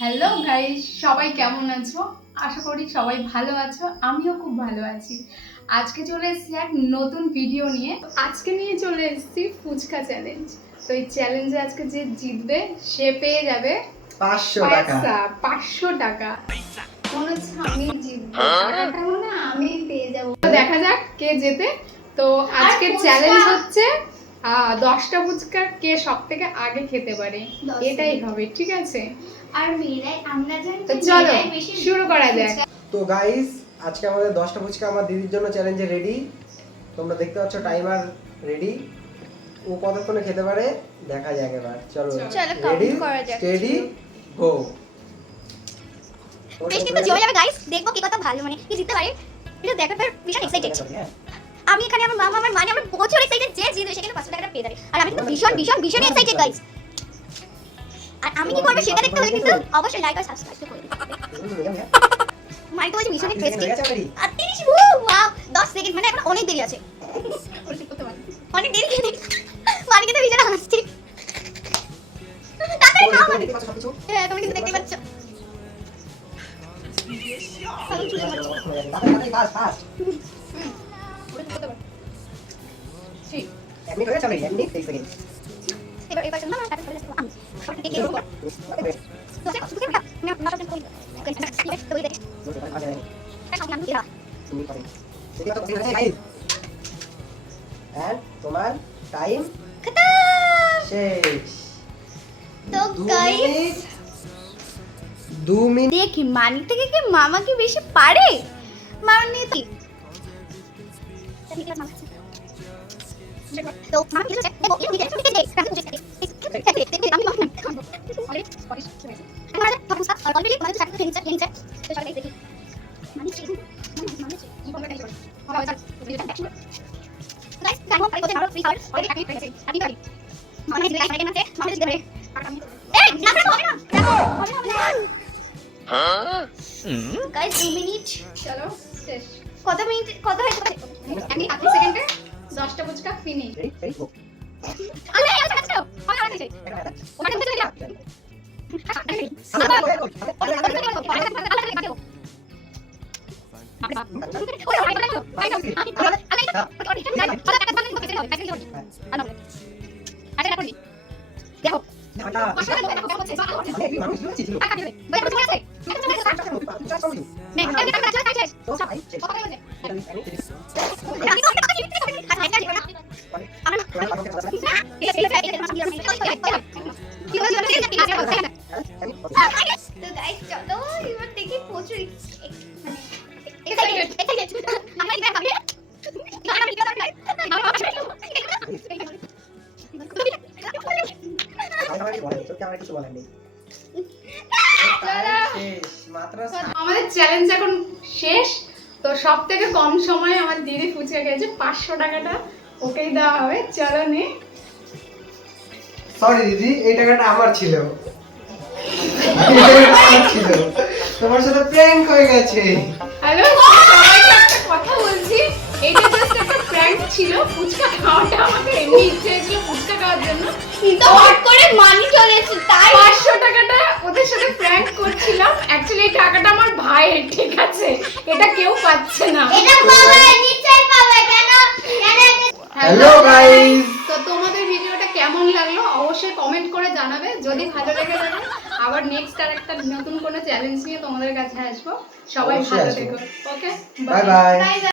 Hello guys, সবাই কেমন আছো? আশা করি সবাই ভালো আছো। আমিও খুব ভালো আছি। আজকে চলে এসেছি এক নতুন ভিডিও নিয়ে। আজকে নিয়ে চলে এসেছি ফুচকা চ্যালেঞ্জ। তো এই চ্যালেঞ্জে আজকে যে জিতবে সে পেয়ে যাবে 500 টাকা। 500 টাকা। মনে হচ্ছে আমি জিতবো, টাকাটা মনে হয় আমি পেয়ে যাবো। তো দেখা যাক কে জেতে। তো আজকের চ্যালেঞ্জ হচ্ছে 10টা ফুচকা কে সব থেকে আগে খেতে পারে, এটাই হবে, ঠিক আছে? আর মেয়েরাই আমরা জানি তো চলো শুরু করা যাক। তো গাইস, আজকে আমাদের 10টা ফুচকা আমার দিদির জন্য চ্যালেঞ্জে রেডি। তোমরা দেখতে পাচ্ছ টাইমার রেডি। ও কতক্ষণে খেতে পারে দেখা যাক এবার। চলো রেডি, স্টেডি, গো। বেশ কিন্তু জমে যাবে গাইস, দেখবো কি কত ভালো মানে কি জিততে পারে। এটা দেখার পর ভীষণ এক্সাইটেড। আমি এখানে আমার মামা আমার মানে আমার প্রচুর এক্সাইটেড যে জিতবে সেখানে 500 টাকাটা পেয়ে যাবে। আর আমি তো ভীষণ এক্সাইটেড গাইস। আর আমি কি করব সেটা দেখতে হলে কিন্তু অবশ্যই লাইক আর সাবস্ক্রাইব করে দিতে হবে। মানে তো ওই ভীষণ ইন্টারেস্টিং। আর 30 ওয়াও 10 সেকেন্ড মানে এখন অনেক দেরি আছে। অনেক দেরি মানে কিন্তু ভীষণ হাসছি। হ্যাঁ তুমি কিন্তু দেখতে পাচ্ছ। এবার না টাকা চলে আসবে আমি সবটা দেখে করব তো সে সুখে থাক না না সবটা করি তো ওই দেখে সব নাম দিরা এন্ড তোমার টাইম খতম। শেষ। তো গাইস 2 মিনিট। দেখি মানি থেকে কি মামা কি বেশি পারে মানে কি তো মামা কি হচ্ছে দেখো এই দেখো দেখো আমি মামা আমার ফাঁসা অলরেডি মানে সাথে ফিনিশ ফিনিশ তো সবাই দেখি মানে কি কি বলবো গাইস গাইস পাই করতে আরো ফ্রি ফায়ার অলরেডি অ্যাক্টিভ হয়েছে আমি করি মানে যে গাইস এখানে আছে মামা যদি ধরে এই না হবে না হবে না গাইস 2 মিনিট চলো শেষ। কত মিনিট কত হয়েছে 1 মিনিট 30 সেকেন্ডে 10টা ফুচকা ফিনিশ। রেডি, গো। আরে আরে কাছে দাও আমি আর কাছে ওখানে চলে যা দেখো আমাদের চ্যালেঞ্জ এখন শেষ। তো সব থেকে কম সময়ে আমার দিদি ফুচকা খেয়েছে, 500 টাকাটা ওকেই দেওয়া হবে। চলো নে। সরি দিদি, এই টাকাটা আমার ছিল। তোমার সাথে প্র্যাঙ্ক হয়ে গেছে। হ্যালো সবাইকে একটা কথা বলছি, এটা জাস্ট একটা প্র্যাঙ্ক ছিল। ফুচকা খাওয়াটা আমাকে এমনি ইচ্ছে হয়েছিল ফুচকা খাওয়ার জন্য, কিন্তু হট করে মানি চলে এসেছে তাই 500 টাকাটা ওদের সাথে প্র্যাঙ্ক করছিলাম। অ্যাকচুয়ালি এই টাকাটা আমার ভাইয়ের, ঠিক আছে? এটা কেউ পাচ্ছে না। এটা পাবে নিশ্চয়ই পাবে কেন হ্যালো গাইস, তো তোমাদের ভিডিওটা কেমন লাগলো অবশ্যই কমেন্ট করে জানাবে। যদি ভালো লেগে থাকে আবার নেক্সট আর একটা নতুন কোনো চ্যালেঞ্জ নিয়ে তোমাদের কাছে আসবো। সবাই অবশ্যই ভালো আসবো। থেকো। ওকে, বাই বাই।